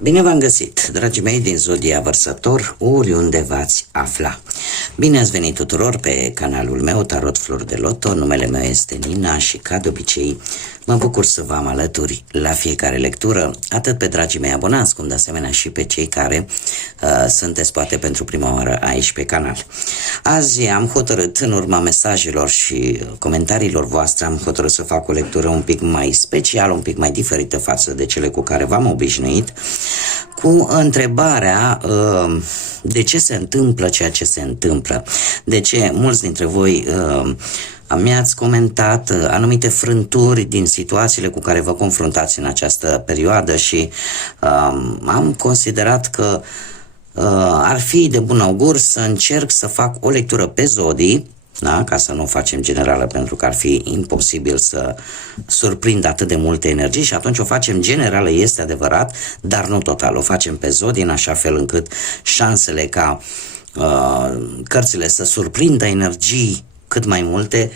Bine v-am găsit, dragii mei din Zodia Vărsător, oriunde v-ați afla. Bine ați venit tuturor pe canalul meu Tarot Flori de Loto. Numele meu este Nina și, ca de obicei, mă bucur să vă am alături la fiecare lectură, atât pe dragii mei abonați, cum de asemenea și pe cei care sunteți poate pentru prima oară aici pe canal. Azi am hotărât, în urma mesajelor și comentariilor voastre, am hotărât să fac o lectură un pic mai specială, un pic mai diferită față de cele cu care v-am obișnuit, cu întrebarea de ce se întâmplă ceea ce se întâmplă. De ce mulți dintre voi mi-ați comentat anumite frânturi din situațiile cu care vă confruntați în această perioadă și am considerat că ar fi de bun augur să încerc să fac o lectură pe zodii, da? Ca să nu o facem generală, pentru că ar fi imposibil să surprindă atât de multe energii, și atunci o facem generală, este adevărat, dar nu total, o facem pe zodii, în așa fel încât șansele ca cărțile să surprindă energii cât mai multe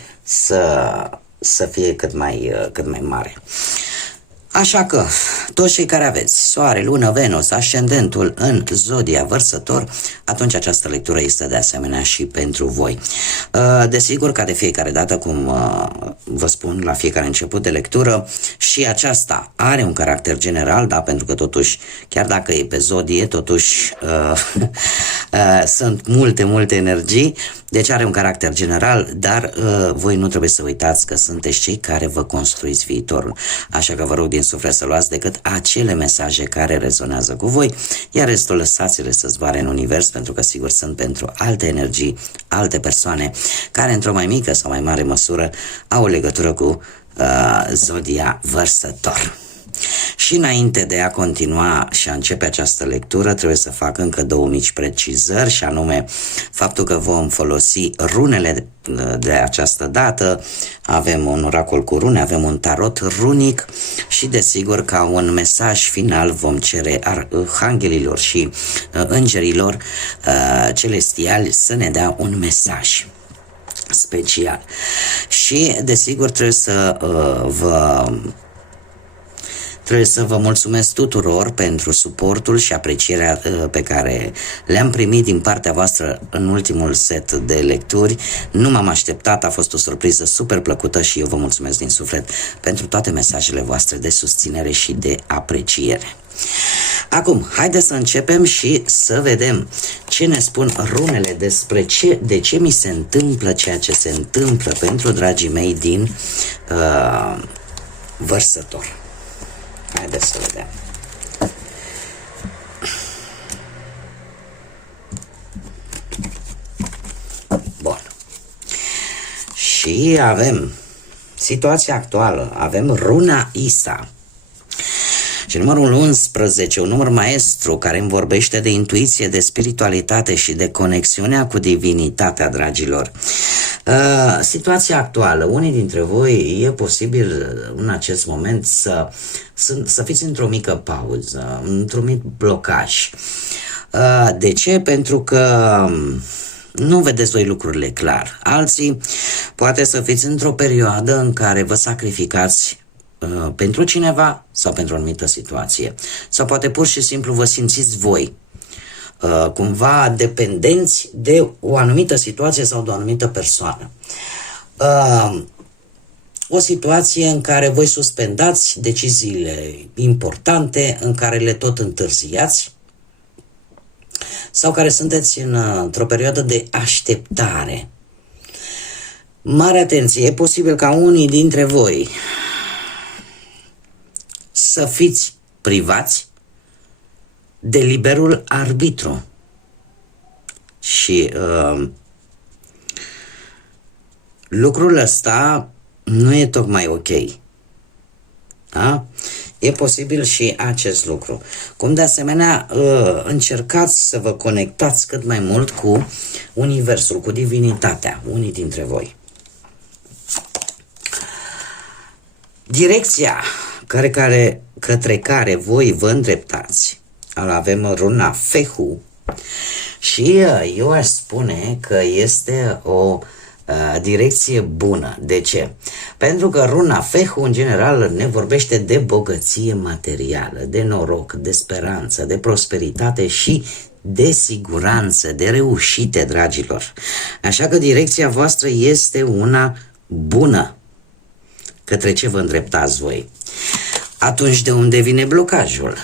să fie cât mai mare. Așa că, toți cei care aveți Soare, Lună, Venus, ascendentul în Zodia Vărsător, atunci această lectură este de asemenea și pentru voi. Desigur, ca de fiecare dată, cum vă spun la fiecare început de lectură, și aceasta are un caracter general, da, pentru că totuși, chiar dacă e pe zodie, totuși sunt multe energii, deci are un caracter general, dar voi nu trebuie să uitați că sunteți cei care vă construiți viitorul. Așa că vă rog din suflet să luați decât acele mesaje care rezonează cu voi, iar restul lăsați-le să zboare în univers, pentru că sigur sunt pentru alte energii, alte persoane care într-o mai mică sau mai mare măsură au o legătură cu Zodia Vărsător. Și înainte de a continua și a începe această lectură, trebuie să fac încă două mici precizări, și anume faptul că vom folosi runele de această dată. Avem un oracol cu rune, avem un tarot runic și desigur ca un mesaj final vom cere arhanghelilor și îngerilor celestiali să ne dea un mesaj special. Și desigur trebuie să vă mulțumesc tuturor pentru suportul și aprecierea pe care le-am primit din partea voastră în ultimul set de lecturi. Nu m-am așteptat, a fost o surpriză super plăcută și eu vă mulțumesc din suflet pentru toate mesajele voastre de susținere și de apreciere. Acum, haideți să începem și să vedem ce ne spun runele despre de ce mi se întâmplă ceea ce se întâmplă pentru dragii mei din Vărsător. Haideți să vedem. Bun. Și avem situația actuală. Avem runa Isa. Și numărul 11, un număr maestru care îmi vorbește de intuiție, de spiritualitate și de conexiunea cu divinitatea, dragilor. Situația actuală, unii dintre voi e posibil în acest moment să fiți într-o mică pauză, într-un mic blocaj. De ce? Pentru că nu vedeți voi lucrurile clar. Alții poate să fiți într-o perioadă în care vă sacrificați pentru cineva sau pentru o anumită situație. Sau poate pur și simplu vă simțiți voi cumva dependenți de o anumită situație sau de o anumită persoană. O situație în care voi suspendați deciziile importante, în care le tot întârziați, sau care sunteți într-o perioadă de așteptare. Mare atenție, e posibil ca unii dintre voi să fiți privați de liberul arbitru. Și lucrul ăsta nu e tocmai ok. Da? E posibil și acest lucru. Cum de asemenea încercați să vă conectați cât mai mult cu universul, cu divinitatea, unii dintre voi. Direcția către care voi vă îndreptați, avem runa Fehu, și eu aș spune că este o direcție bună. De ce? Pentru că runa Fehu în general ne vorbește de bogăție materială, de noroc, de speranță, de prosperitate și de siguranță, de reușite, dragilor. Așa că direcția voastră este una bună. Către ce vă îndreptați voi? Atunci de unde vine blocajul?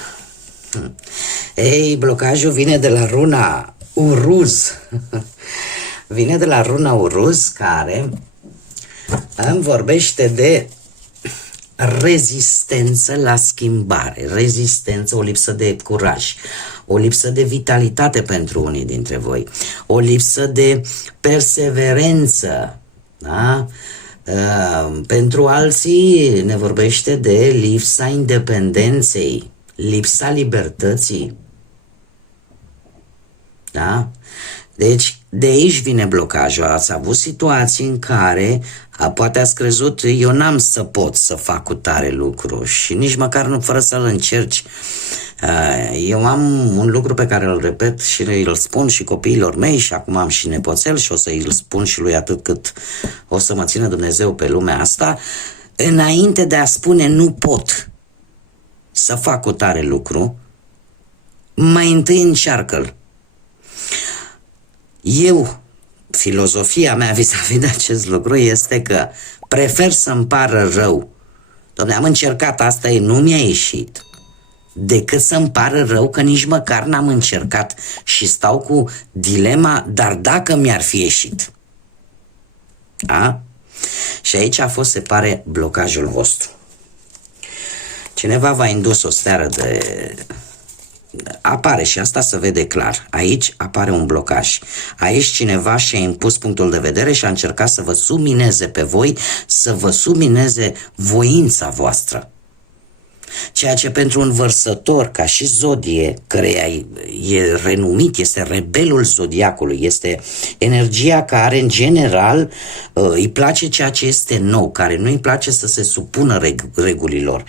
Ei, blocajul vine de la runa Uruz. Vine de la runa Uruz, care îmi vorbește de rezistență la schimbare, rezistență, o lipsă de curaj, o lipsă de vitalitate pentru unii dintre voi, o lipsă de perseverență, da? Pentru alții ne vorbește de lipsa independenței, lipsa libertății, da? Deci, de aici vine blocajul. Ați avut situații în care poate ați crezut, eu n-am să pot să fac cu tare lucru și nici măcar nu fără să-l încerci. Eu am un lucru pe care îl repet și îl spun și copiilor mei și acum am și nepoțel și o să îl spun și lui atât cât o să mă țină Dumnezeu pe lumea asta. Înainte de a spune nu pot să fac cu tare lucru, mai întâi încearcă-l. Filozofia mea vis-a-vis de acest lucru este că prefer să-mi pară rău. Doamne, am încercat asta, nu mi-a ieșit, decât să-mi pară rău că nici măcar n-am încercat și stau cu dilema, dar dacă mi-ar fi ieșit. Da? Și aici a fost, se pare, blocajul vostru. Cineva v-a indus o steară de... Apare și asta se vede clar. Aici apare un blocaj. Aici cineva și-a impus punctul de vedere și a încercat să vă submineze pe voi, să vă submineze voința voastră. Ceea ce pentru un vărsător ca și zodie, care e renumit, este rebelul zodiacului, este energia care în general îi place ceea ce este nou, care nu îi place să se supună regulilor,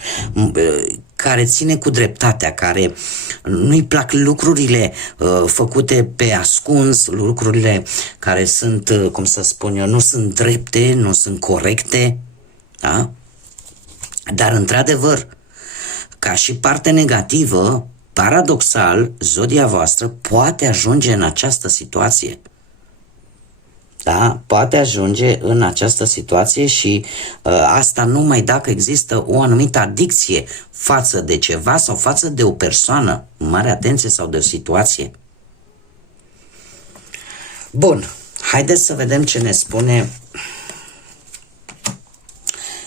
care ține cu dreptatea, care nu-i plac lucrurile făcute pe ascuns, lucrurile care sunt, cum să spun eu, nu sunt drepte, nu sunt corecte, da? Dar într-adevăr, ca și parte negativă, paradoxal, zodia voastră poate ajunge în această situație. Da? Poate ajunge în această situație și asta numai dacă există o anumită adicție față de ceva sau față de o persoană, mare atenție, sau de o situație. Bun, haideți să vedem ce ne spune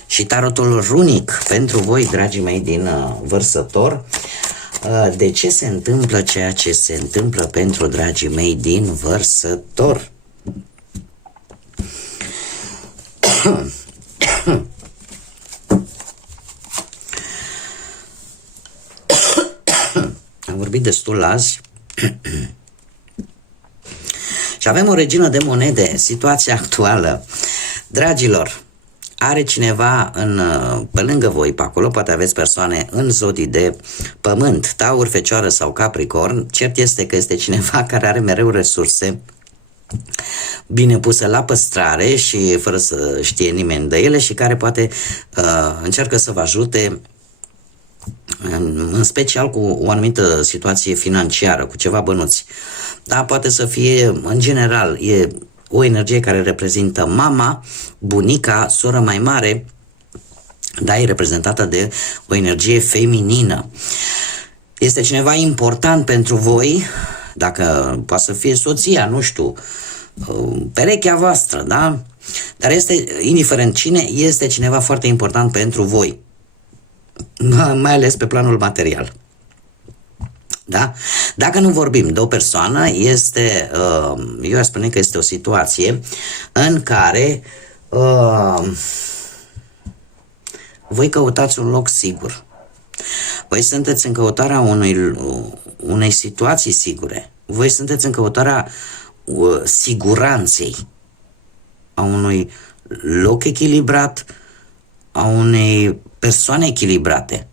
și tarotul runic pentru voi, dragii mei din Vărsător. De ce se întâmplă ceea ce se întâmplă pentru dragii mei din Vărsător? Am vorbit destul azi. Și avem o regină de monede, situația actuală. Dragilor, are cineva pe lângă voi, pe acolo, poate aveți persoane în zodii de pământ, Taur, Fecioară sau Capricorn. Cert este că este cineva care are mereu resurse bine puse la păstrare și fără să știe nimeni de ele și care poate încearcă să vă ajute în special cu o anumită situație financiară, cu ceva bănuți. Da, poate să fie, în general, e o energie care reprezintă mama, bunica, soră mai mare, da, e reprezentată de o energie feminină. Este cineva important pentru voi, dacă poate să fie soția, nu știu, perechea voastră, da? Dar este, indiferent cine, este cineva foarte important pentru voi, mai ales pe planul material. Da? Dacă nu vorbim de o persoană, este, eu aș spune că este o situație în care voi căutați un loc sigur. Voi sunteți în căutarea unei situații sigure. Voi sunteți în căutarea siguranței, a unui loc echilibrat, a unei persoane echilibrate.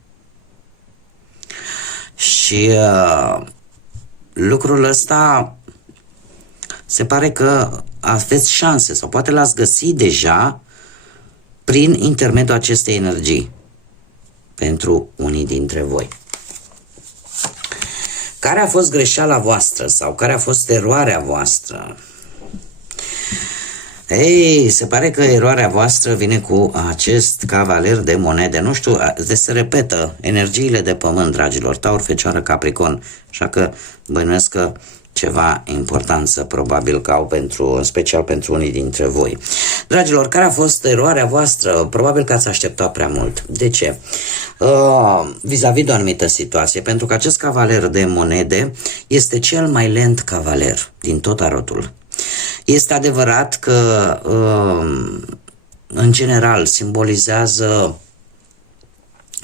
Și lucrul ăsta se pare că aveți șanse sau poate l-ați găsit deja prin intermediul acestei energii pentru unii dintre voi. Care a fost greșeala voastră sau care a fost eroarea voastră? Ei, se pare că eroarea voastră vine cu acest cavaler de monede. Nu știu, se repetă energiile de pământ, dragilor, Taur, Fecioară, Capricorn, așa că bănuiesc că ceva importanță probabil că au în special pentru unii dintre voi. Dragilor, care a fost eroarea voastră? Probabil că ați așteptat prea mult. De ce? Vis-a-vis de o anumită situație, pentru că acest cavaler de monede este cel mai lent cavaler din tot tarotul. Este adevărat că în general simbolizează,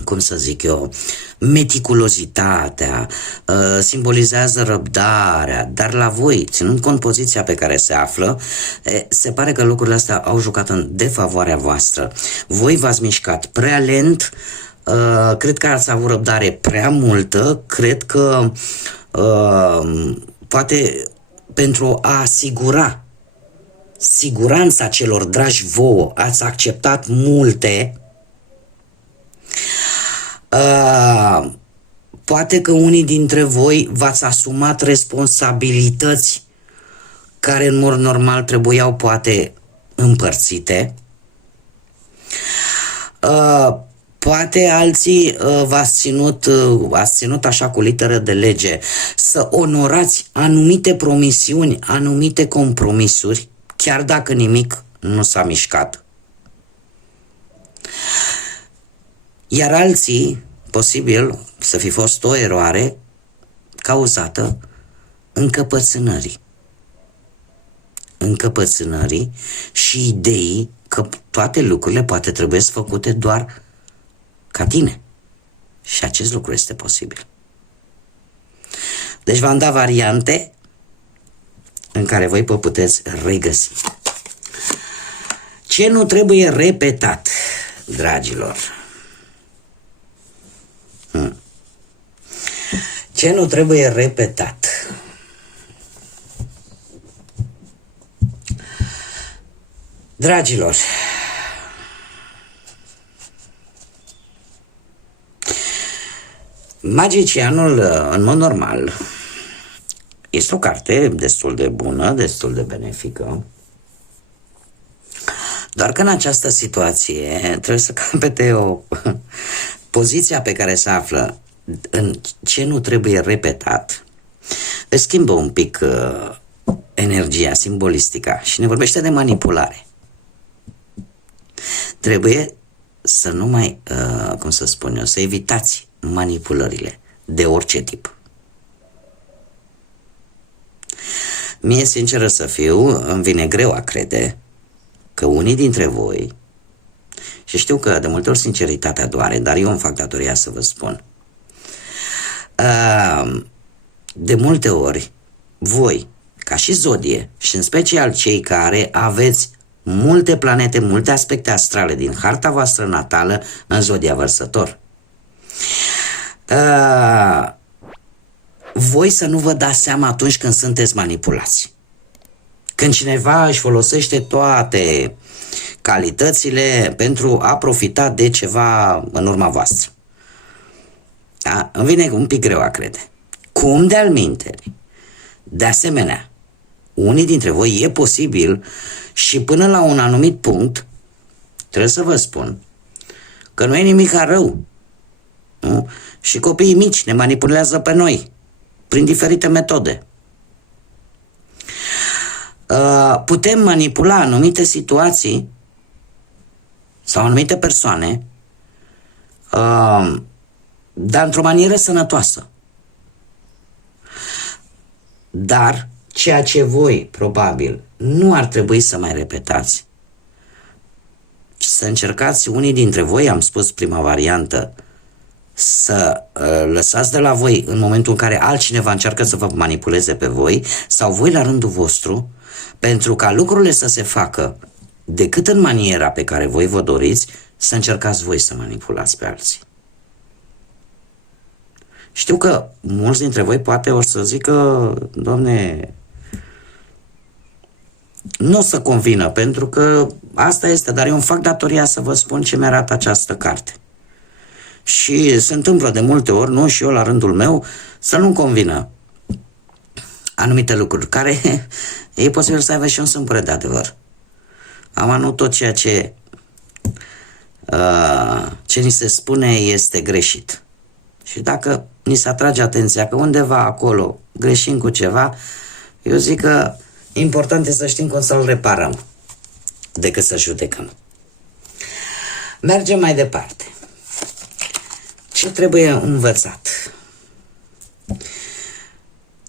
cum să zic eu, meticulozitatea, simbolizează răbdarea, dar la voi, ținând cont poziția pe care se află, se pare că lucrurile astea au jucat în defavoarea voastră. Voi v-ați mișcat prea lent, cred că ați avut răbdare prea multă, cred că poate pentru a asigura siguranța celor dragi vouă ați acceptat multe. Poate că unii dintre voi v-ați asumat responsabilități care în mod normal trebuiau poate împărțite. Poate alții ați ținut așa cu literă de lege să onorați anumite promisiuni, anumite compromisuri, chiar dacă nimic nu s-a mișcat. Iar alții, posibil să fi fost o eroare cauzată încăpățânării și ideii că toate lucrurile poate trebuie să făcute doar ca tine. Și acest lucru este posibil. Deci v-am dat variante în care voi vă puteți regăsi. Ce nu trebuie repetat, dragilor? Ce nu trebuie repetat? Dragilor, Magicianul, în mod normal, este o carte destul de bună, destul de benefică, doar că în această situație trebuie să capete o poziția pe care se află în ce nu trebuie repetat, își schimbă un pic energia, simbolistica și ne vorbește de manipulare. Trebuie să nu mai, cum să spun eu, să evitați manipulările de orice tip. Mie, sinceră să fiu, îmi vine greu a crede că unii dintre voi, și știu că de multe ori sinceritatea doare, dar eu îmi fac datoria să vă spun, de multe ori voi, ca și zodie, și în special cei care aveți multe planete, multe aspecte astrale din harta voastră natală în zodia Vărsător, voi să nu vă dați seama atunci când sunteți manipulați. Când cineva își folosește toate calitățile pentru a profita de ceva în urma voastră. Da? Îmi vine un pic greu a crede. Cum de-al minteri? De asemenea, unii dintre voi e posibil și până la un anumit punct, trebuie să vă spun că nu e nimic rău. Nu? Și copiii mici ne manipulează pe noi prin diferite metode. Putem manipula anumite situații sau anumite persoane, dar într-o manieră sănătoasă. Dar ceea ce voi, probabil, nu ar trebui să mai repetați, să încercați unii dintre voi, am spus prima variantă, să lăsați de la voi în momentul în care altcineva încearcă să vă manipuleze pe voi sau voi la rândul vostru, pentru ca lucrurile să se facă decât în maniera pe care voi vă doriți, să încercați voi să manipulați pe alții. Știu că mulți dintre voi poate o să zică, Doamne, nu o să convină, pentru că asta este, dar eu îmi fac datoria să vă spun ce mi-arată această carte. Și se întâmplă de multe ori, nu, și eu la rândul meu, să nu-mi convină anumite lucruri, care e posibil să aibă și un sâmbure de adevăr. Am nu tot ceea ce ni se spune este greșit. Și dacă ni se atrage atenția că undeva acolo greșim cu ceva, eu zic că important este să știm cum să-l reparăm, decât să judecăm. Mergem mai departe. Ce trebuie învățat?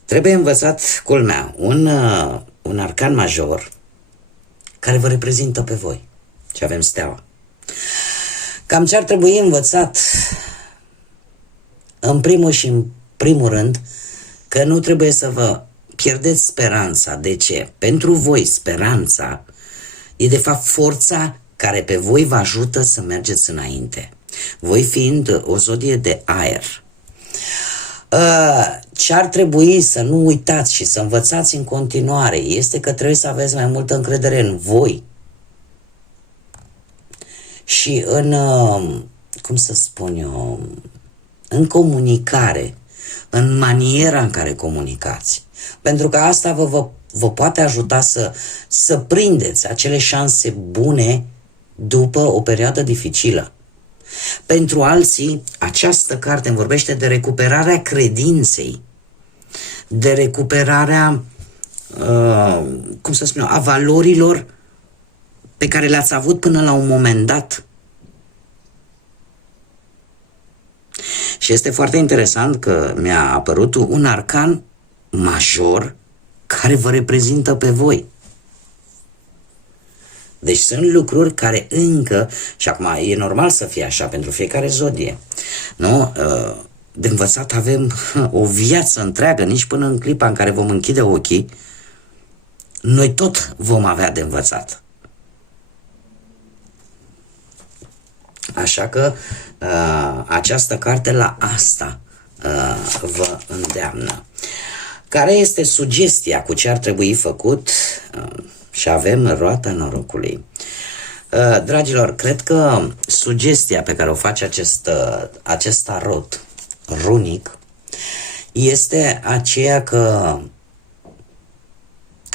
Trebuie învățat, culmea, un arcan major care vă reprezintă pe voi. Și avem steaua. Cam ce ar trebui învățat în primul și în primul rând, că nu trebuie să vă pierdeți speranța. De ce? Pentru voi speranța e de fapt forța care pe voi vă ajută să mergeți înainte. Voi fiind o zodie de aer. Ce ar trebui să nu uitați și să învățați în continuare este că trebuie să aveți mai multă încredere în voi și în, cum să spun eu, în comunicare, în maniera în care comunicați. Pentru că asta vă poate ajuta să prindeți acele șanse bune după o perioadă dificilă. Pentru alții, această carte îmi vorbește de recuperarea credinței, de recuperarea, cum să spun eu, a valorilor pe care le-ați avut până la un moment dat. Și este foarte interesant că mi-a apărut un arcan major care vă reprezintă pe voi. Deci sunt lucruri care încă, și acum e normal să fie așa pentru fiecare zodie, nu? De învățat avem o viață întreagă, nici până în clipa în care vom închide ochii, noi tot vom avea de învățat. Așa că această carte la asta vă îndeamnă. Care este sugestia cu ce ar trebui făcut? Și avem roata norocului. Dragilor, cred că sugestia pe care o face acest tarot runic este aceea că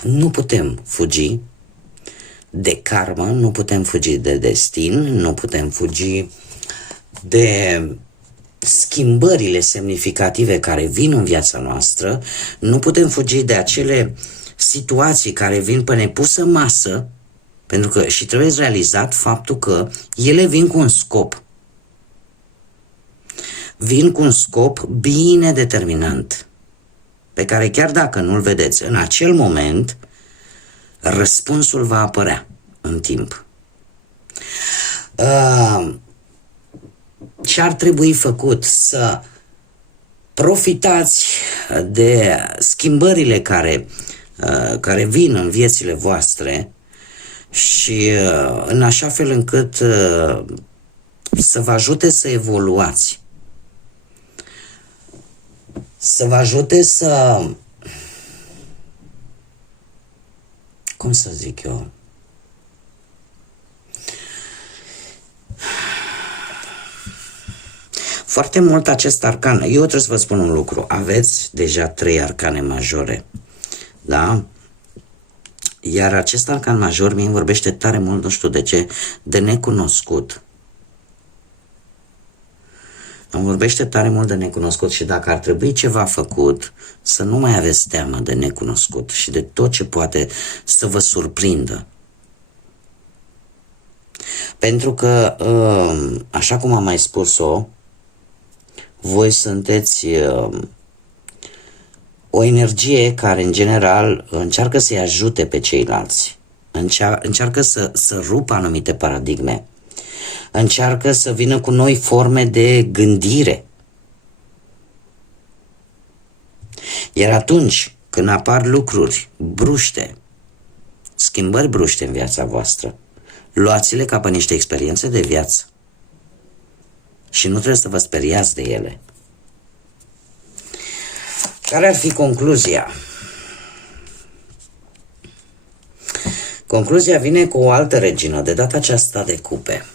nu putem fugi de karmă, nu putem fugi de destin, nu putem fugi de schimbările semnificative care vin în viața noastră, nu putem fugi de acele situații care vin pe nepusă masă, pentru că și trebuie realizat faptul că ele vin cu un scop. Vin cu un scop bine determinant, pe care chiar dacă nu-l vedeți în acel moment, răspunsul va apărea în timp. Ce ar trebui făcut? Să profitați de schimbările care vin în viețile voastre și în așa fel încât să vă ajute să evoluați. Să vă ajute să... Cum să zic eu? Foarte mult acest arcan, eu trebuie să vă spun un lucru, aveți deja 3 arcane majore, da? Iar acest arcan major mie îmi vorbește tare mult, nu știu de ce, de necunoscut. Îmi vorbește tare mult de necunoscut și dacă ar trebui ceva făcut, să nu mai aveți teamă de necunoscut și de tot ce poate să vă surprindă. Pentru că, așa cum am mai spus-o, voi sunteți o energie care, în general, încearcă să-i ajute pe ceilalți. Încearcă să rupă anumite paradigme. Încearcă să vină cu noi forme de gândire. Iar atunci când apar lucruri bruște, schimbări bruște în viața voastră, luați-le ca pe niște experiențe de viață. Și nu trebuie să vă speriați de ele. Care ar fi concluzia? Concluzia vine cu o altă regină, de data aceasta de cupe.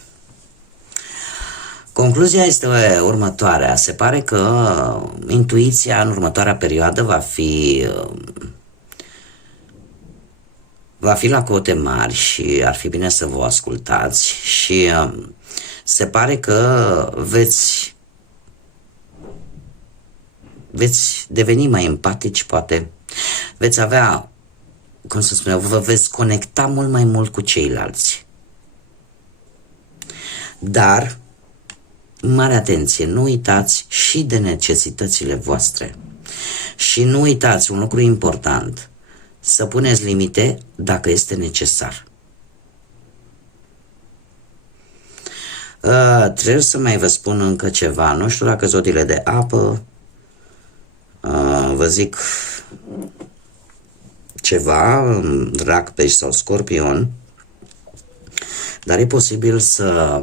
Concluzia este următoarea. Se pare că intuiția în următoarea perioadă va fi la cote mari și ar fi bine să vă ascultați și se pare că veți deveni mai empatici, poate. Veți avea, cum să spun eu, vă veți conecta mult mai mult cu ceilalți. Dar, mare atenție, nu uitați și de necesitățile voastre. Și nu uitați un lucru important, să puneți limite dacă este necesar. Trebuie să mai vă spun încă ceva, nu știu dacă zodiile de apă, vă zic ceva, Rac, Pești sau Scorpion, dar e posibil să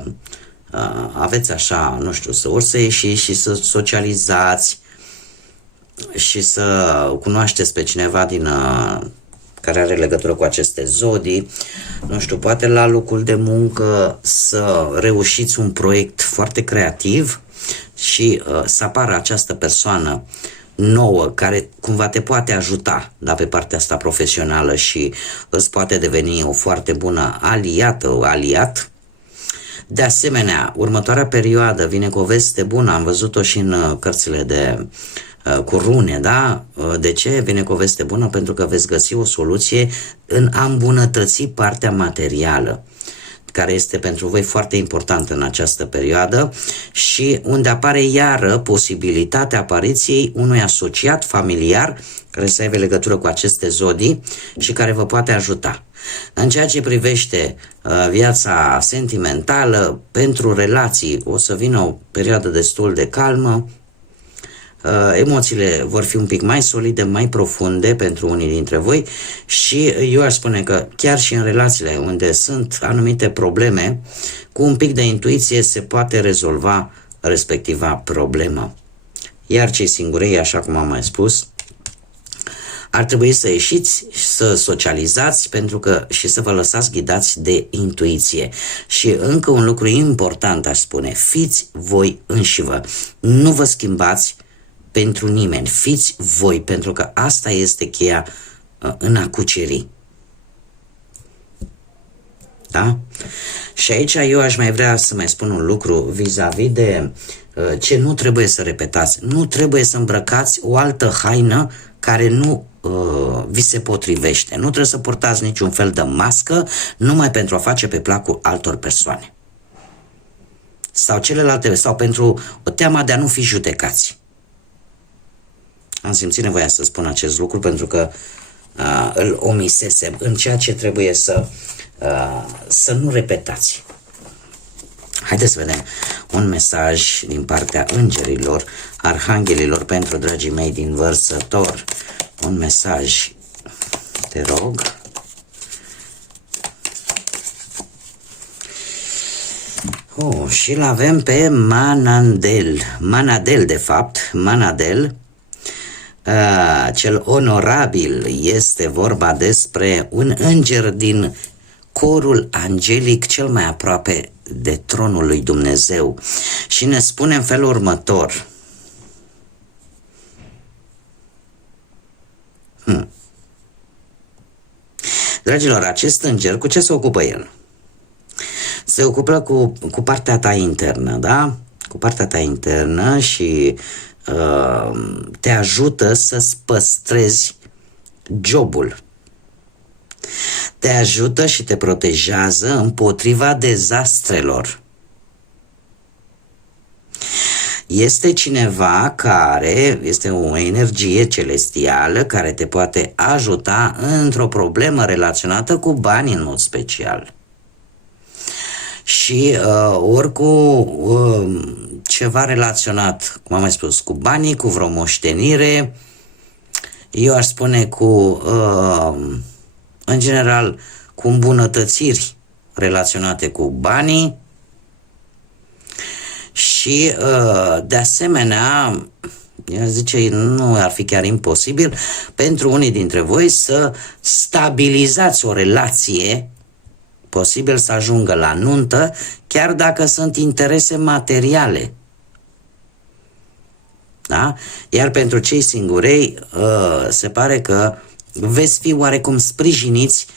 aveți așa, nu știu, ori să ieșiți și să socializați și să cunoașteți pe cineva care are legătură cu aceste zodii, nu știu, poate la locul de muncă să reușiți un proiect foarte creativ și să apară această persoană nouă care cumva te poate ajuta, da, pe partea asta profesională și îți poate deveni o foarte bună aliat. De asemenea, următoarea perioadă vine cu o veste bună, am văzut-o și în cărțile cu rune, da? De ce vine cu o veste bună? Pentru că veți găsi o soluție în a îmbunătăți partea materială, care este pentru voi foarte importantă în această perioadă și unde apare iară posibilitatea apariției unui asociat familiar care să aibă legătură cu aceste zodii și care vă poate ajuta. În ceea ce privește viața sentimentală, pentru relații o să vină o perioadă destul de calmă, emoțiile vor fi un pic mai solide, mai profunde pentru unii dintre voi și eu aș spune că chiar și în relațiile unde sunt anumite probleme, cu un pic de intuiție se poate rezolva respectiva problemă. Iar cei singurei, așa cum am mai spus, ar trebui să ieșiți, să socializați și să vă lăsați ghidați de intuiție. Și încă un lucru important aș spune, fiți voi înșivă, nu vă schimbați pentru nimeni, fiți voi, pentru că asta este cheia în a cuceri. Da? Și aici eu aș mai vrea să mai spun un lucru vis-a-vis de ce nu trebuie să repetați. Nu trebuie să îmbrăcați o altă haină care nu vi se potrivește. Nu trebuie să purtați niciun fel de mască numai pentru a face pe placul altor persoane. Sau celelalte, sau pentru o teama de a nu fi judecați. Am simțit nevoia să spun acest lucru pentru că îl omisesem în ceea ce trebuie să nu repetați. Haideți să vedem un mesaj din partea îngerilor, arhanghelilor pentru dragii mei din Vărsător. Un mesaj, te rog. Și îl avem pe Manadel, de fapt, Manadel. Cel onorabil, este vorba despre un înger din corul angelic cel mai aproape de tronul lui Dumnezeu și ne spune în felul următor. Dragilor, acest înger, cu ce se ocupă el? Se ocupă cu partea ta internă, da? Cu partea ta internă și te ajută să-ți păstrezi jobul. Te ajută și te protejează împotriva dezastrelor. Este cineva care este o energie celestială care te poate ajuta într-o problemă relaționată cu banii în mod special. Și ori cu ceva relaționat, cum am mai spus, cu banii, cu vreo moștenire, eu aș spune în general, cu îmbunătățiri relaționate cu banii și, de asemenea, eu zice, nu ar fi chiar imposibil pentru unii dintre voi să stabilizați o relație posibil să ajungă la nuntă, chiar dacă sunt interese materiale. Da? Iar pentru cei singurei, se pare că veți fi oarecum sprijiniți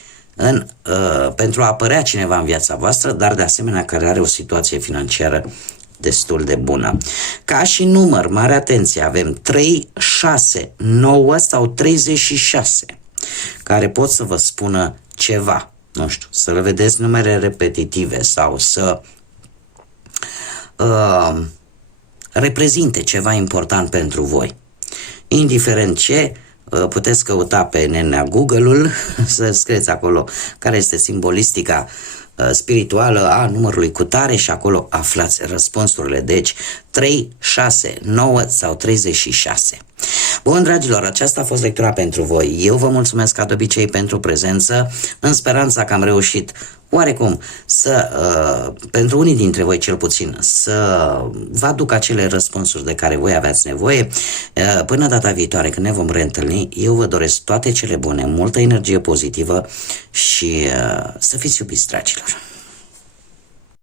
pentru a apărea cineva în viața voastră, dar de asemenea care are o situație financiară destul de bună. Ca și număr, mare atenție, avem 3, 6, 9 sau 36, care pot să vă spună ceva. Nu știu, să le vedeți numere repetitive sau să reprezinte ceva important pentru voi. Indiferent ce, puteți căuta pe nenea Google-ul, să scrieți acolo care este simbolistica spirituală a numărului cutare și acolo aflați răspunsurile. Deci 3, 6, 9 sau 36. Bun, dragilor, aceasta a fost lectura pentru voi. Eu vă mulțumesc ca de obicei pentru prezență, în speranța că am reușit oarecum să, pentru unii dintre voi cel puțin, să vă aduc acele răspunsuri de care voi aveați nevoie. Până data viitoare, când ne vom reîntâlni, eu vă doresc toate cele bune, multă energie pozitivă și să fiți iubiți, dragilor.